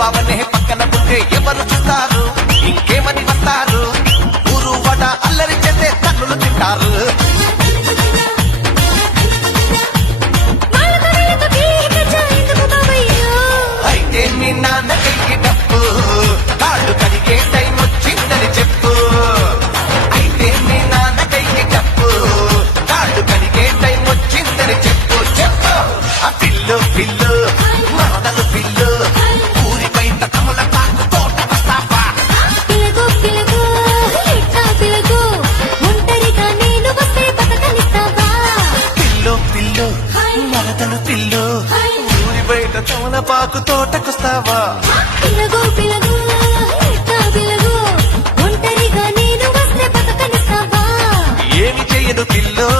బావనే పక్కన ఉంటే ఎవరు చూస్తారు ఇంకేమని వస్తారు ఊరు వడ అల్లరి చేస్తే తన్నులు తింటారు అయితే మీ నాన్న కైకి డప్పు కాళ్ళు కడిగే టైం వచ్చిందని చెప్పు అయితే మీ నాన్న కైకి డప్పు కాళ్ళు కడిగే టైం వచ్చిందని చెప్పు చెప్పు ఆ పిల్లు పిల్లు మరదలు పిల్లు ఊరి బయట కమల పాకు తోట వస్తావా పిలగు పిలగు ఎట్టా పిలగు ఒంటరిగా నేను వస్తే బతకనిస్తావా పిల్లు పిల్లు మరదలు పిల్లు ఊరి బయట కమల పాకు తోటకొస్తావా పిలగు పిలగు ఎట్టా పిలగు ఒంటరిగా నేను వస్తే బతకనిస్తావా ఏమి చెయ్యను పిల్లో